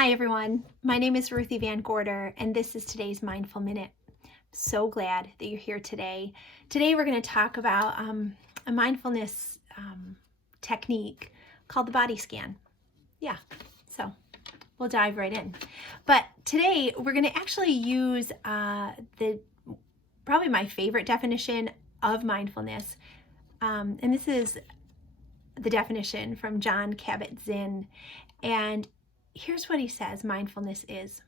Hi everyone, my name is Ruth VanGorder and this is today's Mindful Minute. So glad that you're here today. Today we're going to talk about a mindfulness technique called the body scan. Yeah, so we'll dive right in. But today we're going to actually use probably my favorite definition of mindfulness. And this is the definition from Jon Kabat-Zinn. And here's what he says mindfulness is.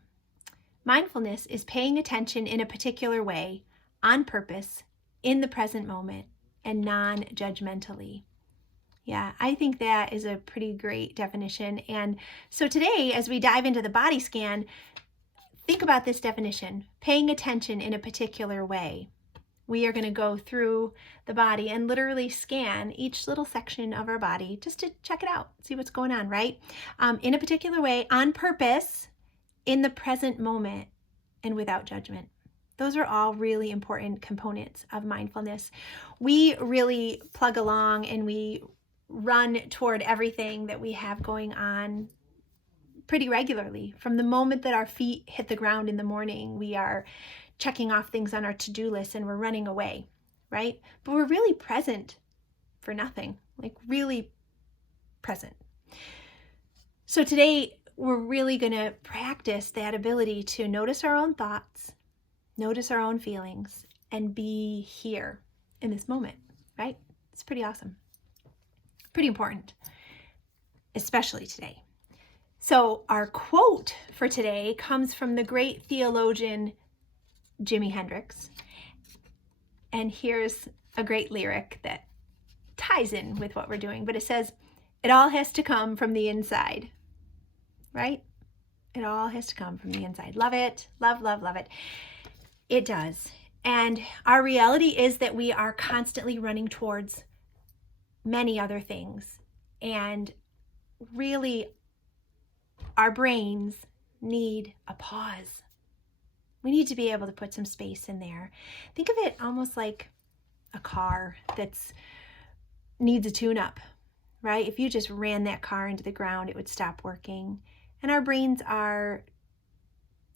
Mindfulness is paying attention in a particular way, on purpose, in the present moment, and non-judgmentally. Yeah, I think that is a pretty great definition. And so today, as we dive into the body scan, think about this definition, paying attention in a particular way. We are going to go through the body and literally scan each little section of our body just to check it out, see what's going on, right? In a particular way, on purpose, in the present moment, and without judgment. Those are all really important components of mindfulness. We really plug along and we run toward everything that we have going on pretty regularly. From the moment that our feet hit the ground in the morning, we are checking off things on our to-do list and we're running away, right? But we're really present for nothing, like really present. So today we're really going to practice that ability to notice our own thoughts, notice our own feelings, and be here in this moment, right? It's pretty awesome. Pretty important, especially today. So our quote for today comes from the great theologian Jimi Hendrix. And here's a great lyric that ties in with what we're doing, but it says, "It all has to come from the inside," right? It all has to come from the inside. Love it. Love, love, love it. It does. And our reality is that we are constantly running towards many other things. And really, our brains need a pause. We need to be able to put some space in there. Think of it almost like a car that's needs a tune-up, right? If you just ran that car into the ground, it would stop working. And our brains are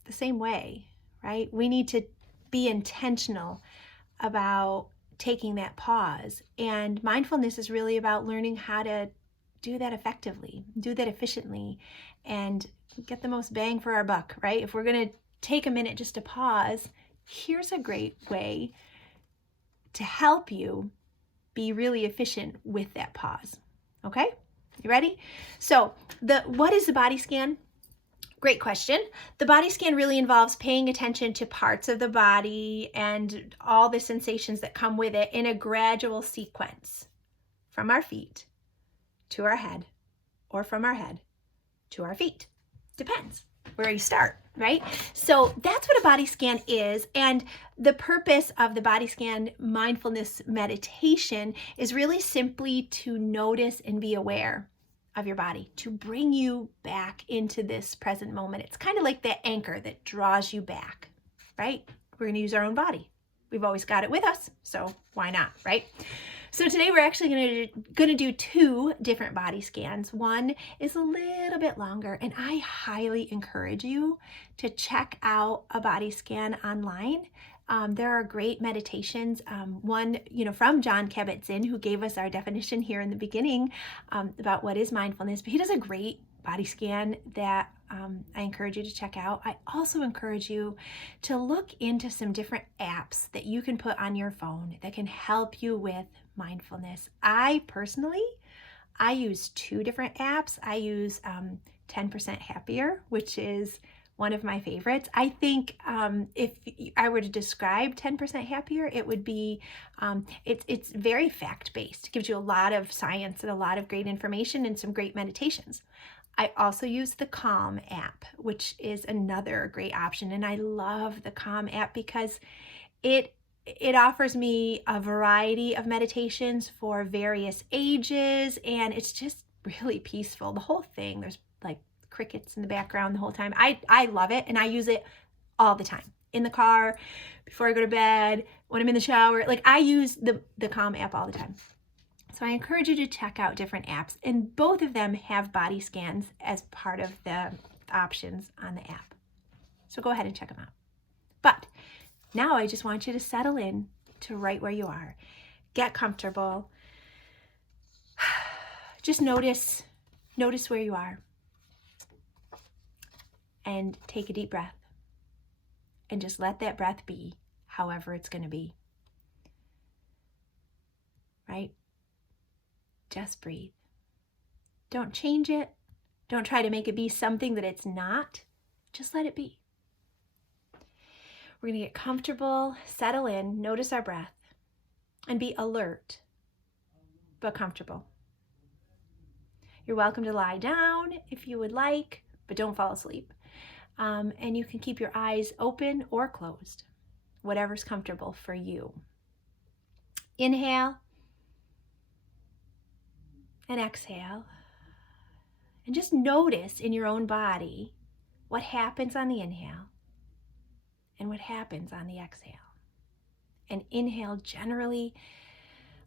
the same way, right? We need to be intentional about taking that pause. And mindfulness is really about learning how to do that effectively, do that efficiently, and get the most bang for our buck, right? If we're going to take a minute just to pause, here's a great way to help you be really efficient with that pause. Okay? You ready? So, what is the body scan? Great question. The body scan really involves paying attention to parts of the body and all the sensations that come with it in a gradual sequence, from our feet to our head, or from our head to our feet. Depends where you start, right? So that's what a body scan is. And the purpose of the body scan mindfulness meditation is really simply to notice and be aware of your body, to bring you back into this present moment. It's kind of like that anchor that draws you back, right? We're going to use our own body. We've always got it with us, so why not, right? So today we're actually going to do two different body scans. One is a little bit longer, and I highly encourage you to check out a body scan online. There are great meditations. One, from Jon Kabat-Zinn, who gave us our definition here in the beginning about what is mindfulness. But he does a great body scan that I encourage you to check out. I also encourage you to look into some different apps that you can put on your phone that can help you with mindfulness. I personally use two different apps. I use 10% Happier, which is one of my favorites. I think if I were to describe 10% Happier, it would be, it's very fact-based. It gives you a lot of science and a lot of great information and some great meditations. I also use the Calm app, which is another great option. And I love the Calm app because it offers me a variety of meditations for various ages, and it's just really peaceful. The whole thing, there's like crickets in the background the whole time. I love it, and I use it all the time. In the car, before I go to bed, when I'm in the shower. Like, I use the Calm app all the time. So I encourage you to check out different apps, and both of them have body scans as part of the options on the app. So go ahead and check them out. But now I just want you to settle in to right where you are. Get comfortable. Just notice where you are. And take a deep breath. And just let that breath be however it's going to be. Right? Just breathe. Don't change it. Don't try to make it be something that it's not. Just let it be. We're going to get comfortable, settle in, notice our breath, and be alert, but comfortable. You're welcome to lie down if you would like, but don't fall asleep. And you can keep your eyes open or closed, whatever's comfortable for you. Inhale and exhale. And just notice in your own body what happens on the inhale and what happens on the exhale. And inhale generally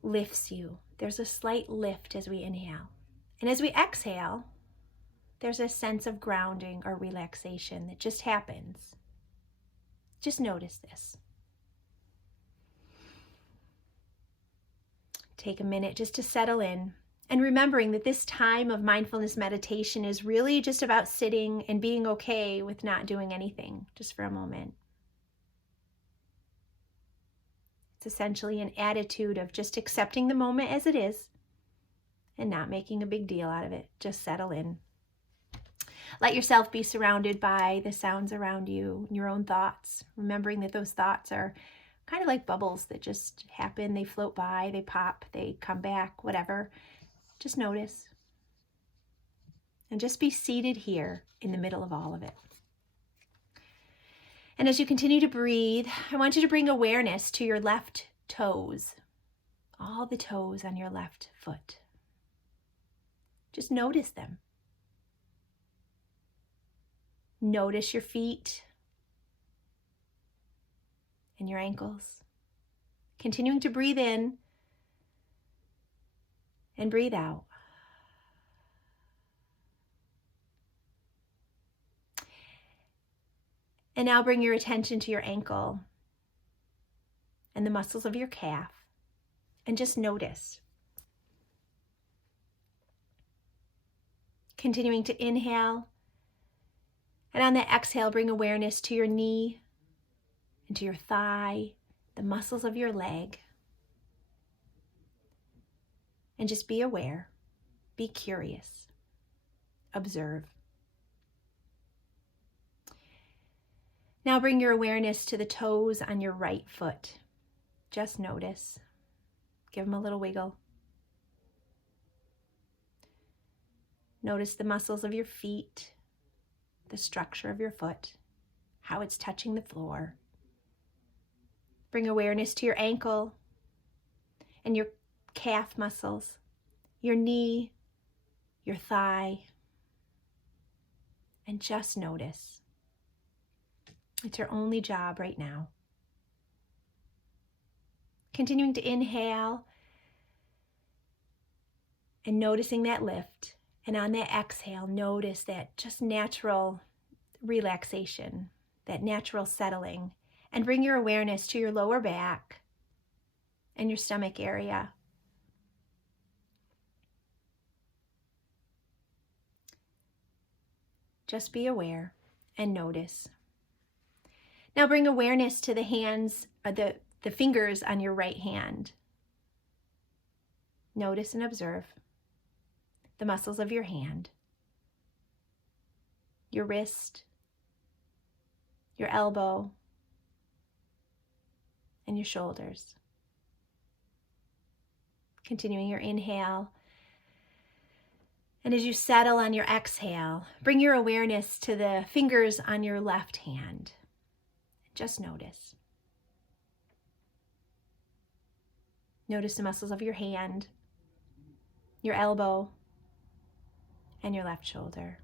lifts you. There's a slight lift as we inhale. And as we exhale, there's a sense of grounding or relaxation that just happens. Just notice this. Take a minute just to settle in and remembering that this time of mindfulness meditation is really just about sitting and being okay with not doing anything just for a moment. It's essentially an attitude of just accepting the moment as it is and not making a big deal out of it. Just settle in. Let yourself be surrounded by the sounds around you, your own thoughts, remembering that those thoughts are kind of like bubbles that just happen. They float by, they pop, they come back, whatever. Just notice. And just be seated here in the middle of all of it. And as you continue to breathe, I want you to bring awareness to your left toes, all the toes on your left foot. Just notice them. Notice your feet and your ankles. Continuing to breathe in and breathe out. And now bring your attention to your ankle and the muscles of your calf and just notice. Continuing to inhale. And on the exhale, bring awareness to your knee and to your thigh, the muscles of your leg. And just be aware, be curious, observe. Now bring your awareness to the toes on your right foot. Just notice. Give them a little wiggle. Notice the muscles of your feet, the structure of your foot, how it's touching the floor. Bring awareness to your ankle and your calf muscles, your knee, your thigh, and just notice. It's your only job right now. Continuing to inhale and noticing that lift. And on that exhale, notice that just natural relaxation, that natural settling. And bring your awareness to your lower back and your stomach area. Just be aware and notice. Now bring awareness to the hands, the fingers on your right hand. Notice and observe the muscles of your hand, your wrist, your elbow, and your shoulders. Continuing your inhale. And as you settle on your exhale, bring your awareness to the fingers on your left hand. Just notice. Notice the muscles of your hand, your elbow, and your left shoulder.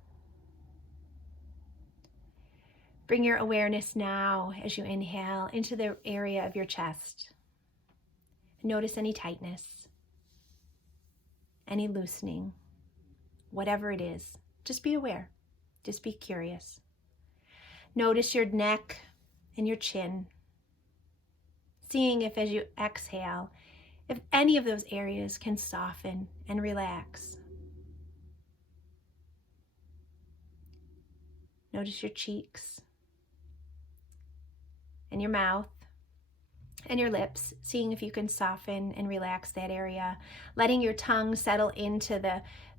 Bring your awareness now as you inhale into the area of your chest. Notice any tightness, any loosening, whatever it is. Just be aware. Just be curious. Notice your neck and your chin. Seeing if as you exhale, if any of those areas can soften and relax. Notice your cheeks and your mouth and your lips, seeing if you can soften and relax that area, letting your tongue settle into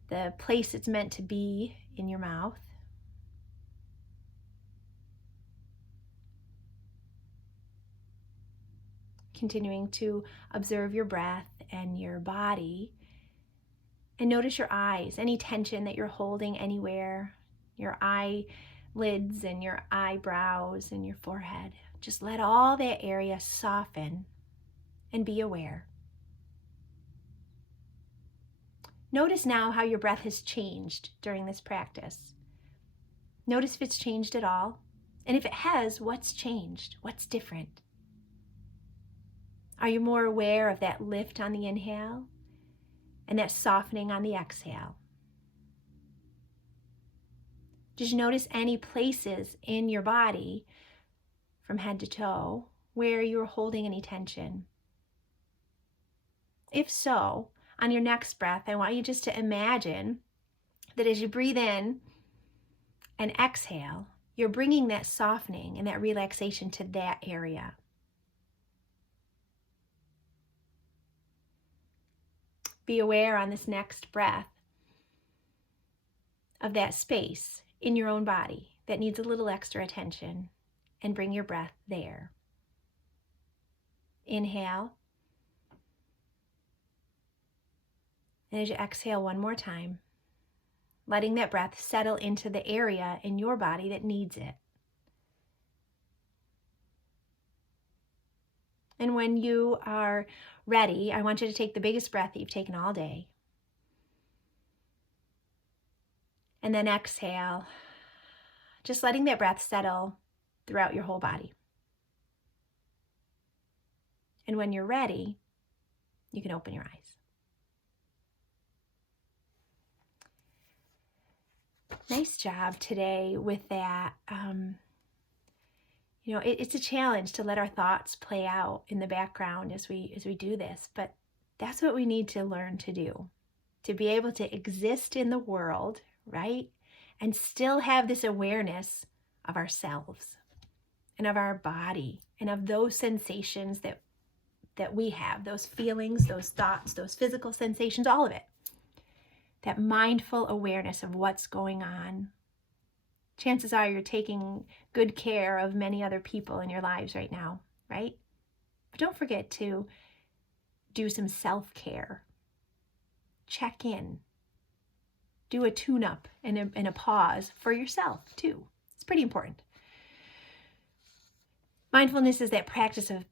the place it's meant to be in your mouth. Continuing to observe your breath and your body. And notice your eyes, any tension that you're holding anywhere, your eyelids and your eyebrows and your forehead. Just let all that area soften and be aware. Notice now how your breath has changed during this practice. Notice if it's changed at all. And if it has, what's changed? What's different? Are you more aware of that lift on the inhale and that softening on the exhale? Did you notice any places in your body from head to toe where you were holding any tension? If so, on your next breath, I want you just to imagine that as you breathe in and exhale, you're bringing that softening and that relaxation to that area. Be aware on this next breath of that space in your own body that needs a little extra attention, and bring your breath there. Inhale. And as you exhale one more time, letting that breath settle into the area in your body that needs it. And when you are ready, I want you to take the biggest breath that you've taken all day. And then exhale, just letting that breath settle throughout your whole body. And when you're ready, you can open your eyes. Nice job today with that. It's a challenge to let our thoughts play out in the background as we do this, but that's what we need to learn to do, to be able to exist in the world, right? And still have this awareness of ourselves and of our body and of those sensations that we have, those feelings, those thoughts, those physical sensations, all of it. That mindful awareness of what's going on. Chances are you're taking good care of many other people in your lives right now, right? But don't forget to do some self-care. Check in. Do a tune-up and a pause for yourself, too. It's pretty important. Mindfulness is that practice of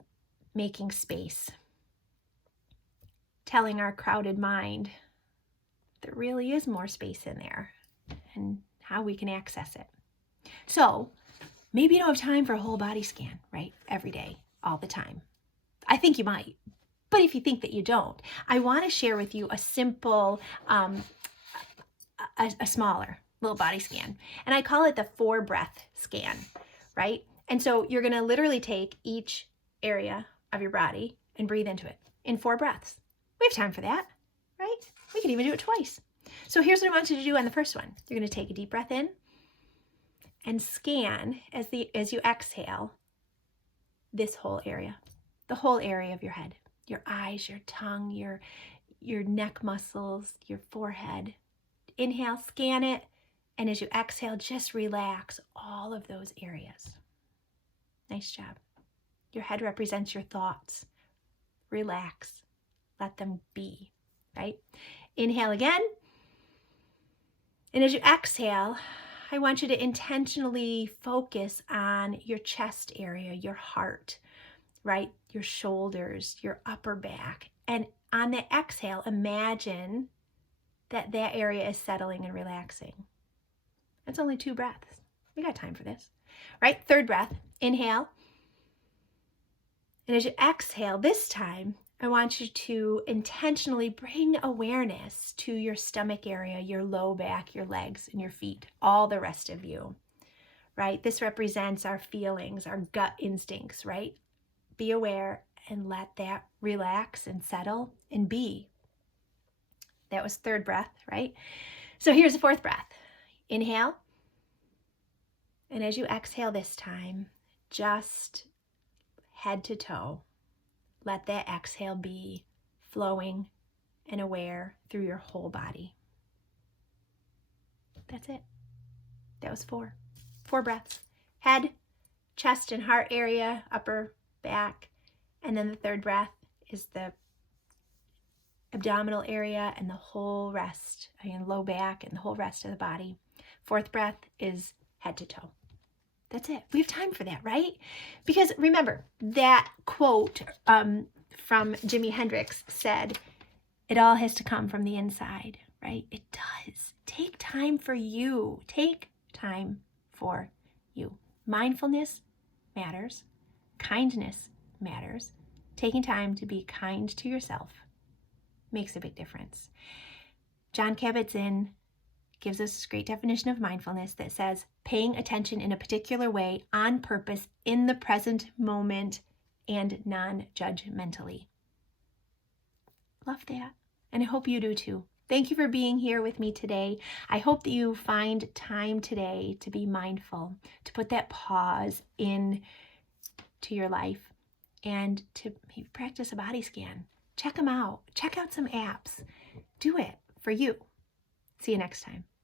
making space. Telling our crowded mind there really is more space in there and how we can access it. So maybe you don't have time for a whole body scan, right? Every day, all the time. I think you might. But if you think that you don't, I want to share with you a simple, a smaller little body scan. And I call it the 4-breath scan, right? And so you're going to literally take each area of your body and breathe into it in 4 breaths. We have time for that, right? We can even do it twice. So here's what I want you to do on the first one. You're going to take a deep breath in and scan as you exhale this whole area, the whole area of your head, your eyes, your tongue, your neck muscles, your forehead. Inhale, scan it, and as you exhale, just relax all of those areas. Nice job. Your head represents your thoughts. Relax. Let them be, right? Inhale again. And as you exhale, I want you to intentionally focus on your chest area, your heart, right? Your shoulders, your upper back. And on the exhale, imagine that area is settling and relaxing. It's only 2 breaths. We got time for this, right? 3rd breath, inhale. And as you exhale, this time, I want you to intentionally bring awareness to your stomach area, your low back, your legs, and your feet, all the rest of you, right? This represents our feelings, our gut instincts, right? Be aware and let that relax and settle and be. That was third breath, right? So here's the fourth breath. Inhale. And as you exhale this time, just head to toe, let that exhale be flowing and aware through your whole body. That's it. That was four. 4 breaths. Head, chest and heart area, upper back. And then the third breath is the abdominal area and the whole rest, low back and the whole rest of the body. Fourth breath is head to toe. That's it. We have time for that, right? Because remember, that quote from Jimi Hendrix said, it all has to come from the inside, right? It does. Take time for you. Take time for you. Mindfulness matters. Kindness matters. Taking time to be kind to yourself makes a big difference. Jon Kabat-Zinn gives us this great definition of mindfulness that says paying attention in a particular way on purpose in the present moment and non-judgmentally. Love that. And I hope you do too. Thank you for being here with me today. I hope that you find time today to be mindful, to put that pause in to your life and to maybe practice a body scan. Check them out. Check out some apps. Do it for you. See you next time.